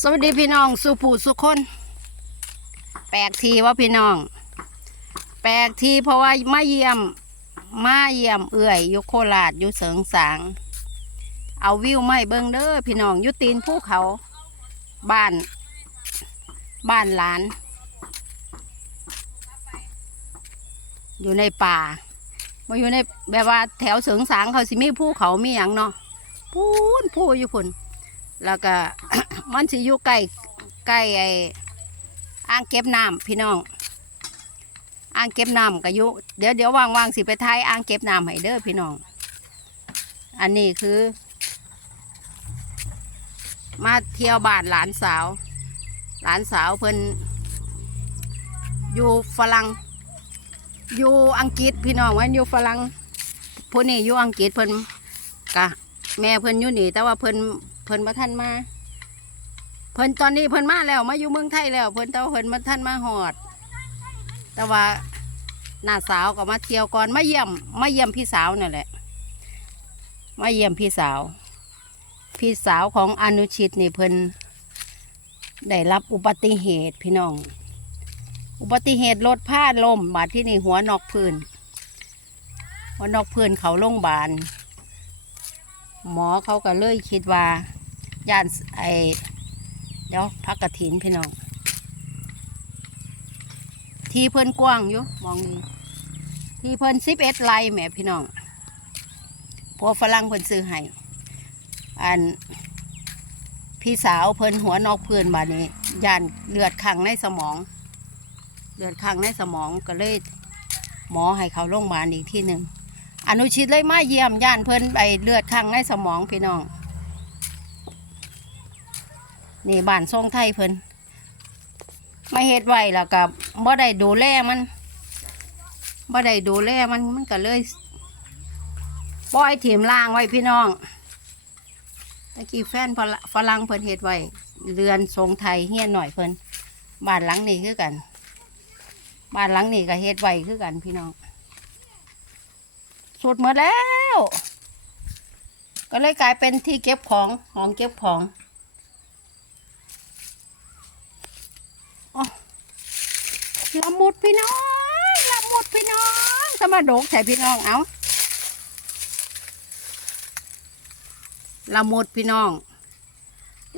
สวัสดีพี่น้องสุผูสุคน แปลกทีว่าพี่น้อง แปลกทีเพราะว่ามาเยี่ยมมาเยี่ยมเอื่อยอยู่โคราชอยู่เสริงสาง เอาวิวไม่เบิ่งเด้อพี่น้องอยู่ตีนภูเขา บ้าน บ้านหลาน อยู่ในป่ามาอยู่ในแบบว่าแถวเสริงสางเขาสิมีภูเขามีอย่างเนาะพูนพูอยู่พุ่น แล้วก็ มันสิอยู่ใกล้ใกล้ไอ้อ่างเก็บน้ำพี่น้อง อ่างเก็บน้ำก็อยู่เดี๋ยวเดี๋ยวว่างๆสิไปท้ายอ่างเก็บน้ำให้เด้อพี่น้อง อันนี้คือ มาเที่ยวบ้านหลานสาว หลานสาวเพิ่นอยู่ฝรั่งอยู่อังกฤษพี่น้องมันอยู่ฝรั่งพวกนี้อยู่อังกฤษเพิ่นกะแม่เพิ่นอยู่นี่ แต่ว่าเพิ่น พิ่นมาท่านมา เพิ่นตอนนี้เพิ่นมาแล้วมาอยู่เมืองไทยแล้ว เพิ่นแต่าเพิ่นมาท่านมาหอด แต่ว่าหน้าสาวก็มาเที่ยวก่อนมาเยี่ยมมาเยี่ยมพี่สาวนั่นแหละ มาเยี่ยมพี่สาว พี่สาวของอนุชิตนี่เพิ่นได้รับอุบัติเหตุพี่น้อง อุบัติเหตุรถพลาดล่มบาดที่นี่หัวนอกพื้นหัวนอกพื้นเขาโรงพยาบาลหมอเขาก็เลยคิดว่า ย่านไอเดี๋ยวพักกระถินพี่น้อง ที่เพิ่นกว้างอยู่มองนี่ที่เพิ่นสิบเอ็ดไร่แหม่พี่น้องพวกฝรั่งเพิ่นซื้อให้อันพี่สาวเพิ่นหัวนอกเพื่อนบาดนี้ย่านเลือดขังในสมอง เลือดขังในสมองก็เลยหมอให้เขาโรงพยาบาลอีกที่หนึ่งอนุชิตเลยมาเยี่ยมย่านเพิ่นไปเลือดข้างในสมองพี่น้อง นี่บ้านทรงไทยเพิ่นไม่เฮ็ดไว้แล้วกับบ่ได้ดูแลมันบ่ได้ดูแลมันมันก็เลยปล่อยถิ่มล่างไว้พี่น้องตะกี้แฟนฝรั่งเพิ่นเฮ็ดไว้เรือนทรงไทยเฮียนหน่อยเพิ่นบ้านหลังนี้คือกันบ้านหลังนี้ก็เฮ็ดไว้คือกันพี่น้องสุดหมดแล้ว ก็เลยกลายเป็นที่เก็บของห้องเก็บของอ๋อ ละมุดพี่น้องละมุดพี่น้องสมาดกใส่พี่น้องเอาละมุดพี่น้อง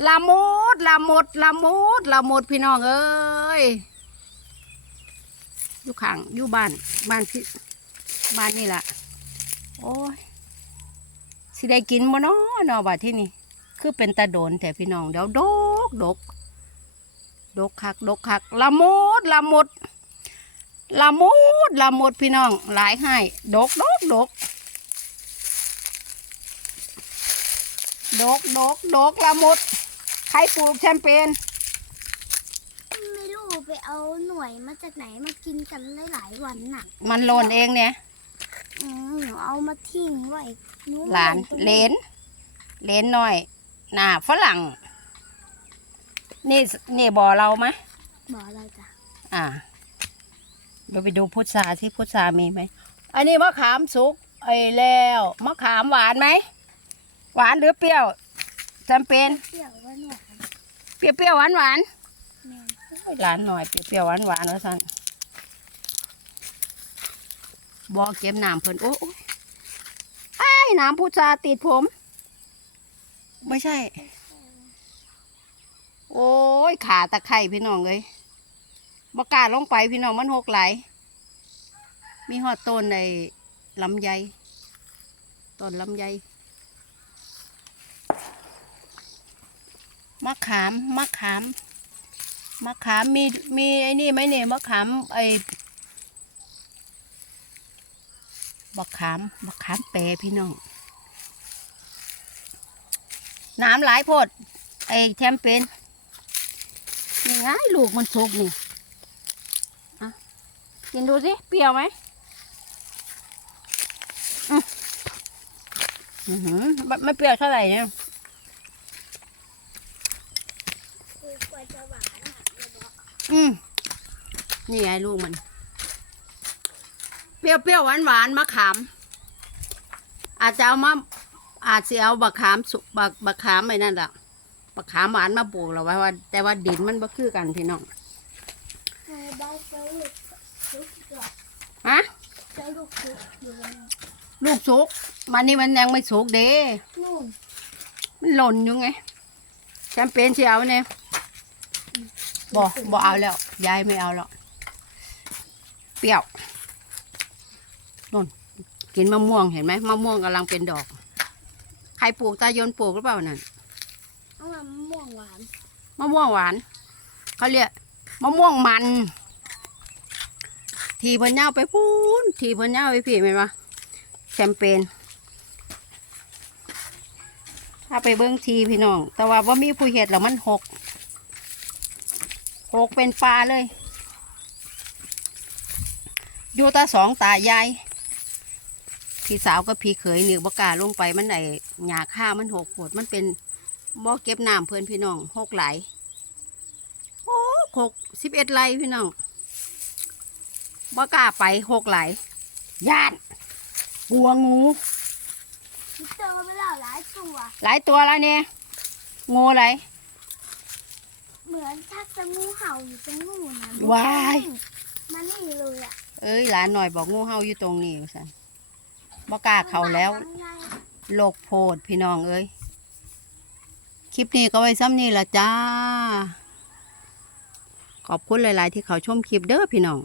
ละมุดละมุดละมุดละมุดพี่น้องเอ้ยอยู่ข้างอยู่บ้านบ้านพี่บ้านนี่แหละโอ้ยสิได้กินบ่เนาะเนาะบัดที่นี่คือเป็นตาโดนแต่พี่น้องเดี๋ยวดกดกดกคักดกคักละมุดละมุด ละมุดละมุดพี่น้องหลายให้ดกดกดกดกดกดกละมุดใครปลูกแชมเปญไม่รู้ไปเอาหน่วยมาจากไหนมากินกันหลายๆวันน่ะ มันโลนเองเนี่ยอืมหนูเอามาทิ้งไว้นูหลานเลนเลนหน่อยหน้าฝรั่ง นี่นี่บ่อเราไหมบอกอะไรจ้ะอ่า เดี๋ยวไปดูพุทราที่พุทรามีไหม อันนี้มะขามสุก ไอ้แล้วมะขามหวานไหม หวานหรือเปรี้ยวจำเป็น เปรี้ยวหวานหวานเปรี้ยวเปรี้ยวหวานหวานแม่นโอ้ยหลานหน่อยเปรี้ยวเปรี้ยวหวานหวานแล้วสั่นบอเก็บน้ำเพิ่นโอ้ยไอ้ายน้ำพุทราติดผม ไม่ใช่ โอ้ยขาตะไคร่พี่น้องเลย บกล้าลงไปพี่น้องมันหกไหล มีหอดต้นในลำไยต้นลำไยมะขามมะขามมะขามมีมีไอ้นี่ไหมเนี่ยมะขามไอ้มะขามมะขามแปรพี่น้องน้ำหลายโพดไอ้แชมเปญนี่ไงลูกมันสุกนี่ กินดูสิ เปรี้ยวไหมอืมอื้อหือไม่ไม่เปรี้ยวเท่าไหร่เนี่ยคือกว่าจะหวานอะเดี๋ยวบอกอืมนี่ไงลูกมัน เปรี้ยวเปรี้ยวหวานหวานมะขาม อาจจะเอามาอาจจะเอาบักขามสุบักบักขามไปนั่นแหละปะขามหวานมาปลูกแล้วไว้ว่า แต่ว่าดินมันบ่คือกันพี่น้อง ในบ้านเจอลูกซุกเหรอ ฮะ เจอลูกซุกอยู่แล้วลูกสุก มันนี่มันยังไม่สุกเด้ นู่นมันหล่นอยู่ไงแชมเปญสิเอาเนี่ยบ่บ่เอาแล้ว ยายไม่เอาแล้วเปรี้ยวนนกินมะม่วงเห็นไหมมะม่วงกำลังเป็นดอก ใครปลูกตายนปลูกหรือเปล่านั่น เอามะม่วงหวาน มะม่วงหวาน เขาเรียกมะม่วงมัน ทีเพิ่นเน่าไปพูนทีเพิ่นเน่าไปพี่ไหมวะแชมเปญถ้าไปเบิ้งทีพี่น้อง แต่ว่าว่ามีผู้เห็ดแล้วมันหกหกเป็นปลาเลย อยู่ตาสองตายายพี่สาวกับพี่เขยเหนึ่งบกล้าลงไปมันไอหยาค่ามันหกปวดมันเป็นบ่อเก็บน้ำเพื่อนพี่น้องหกไหลโอ้หกสิบเอ็ดไหลพี่น้อง บ่กล้าไปหกไหลายย่านกลัวงูเจอไปแล้วหลายตัว หลายตัวแล้วเนี่ยงูอะไรเหมือนชักจะงูเห่าอยู่ตรงนู่นนะว้ายมันนี่เลยอะเอ้ยหลานหน่อยบอกงูเห่าอยู่ตรงนี้สันบ่กล้าเข้าแล้วมันไงโลกโพดพี่น้องเอ้ยคลิปนี้ก็ไว้ซ้ำนี่ละจ้า ขอบคุณหลาย ๆ ที่เขาชมคลิปเด้อพี่น้อง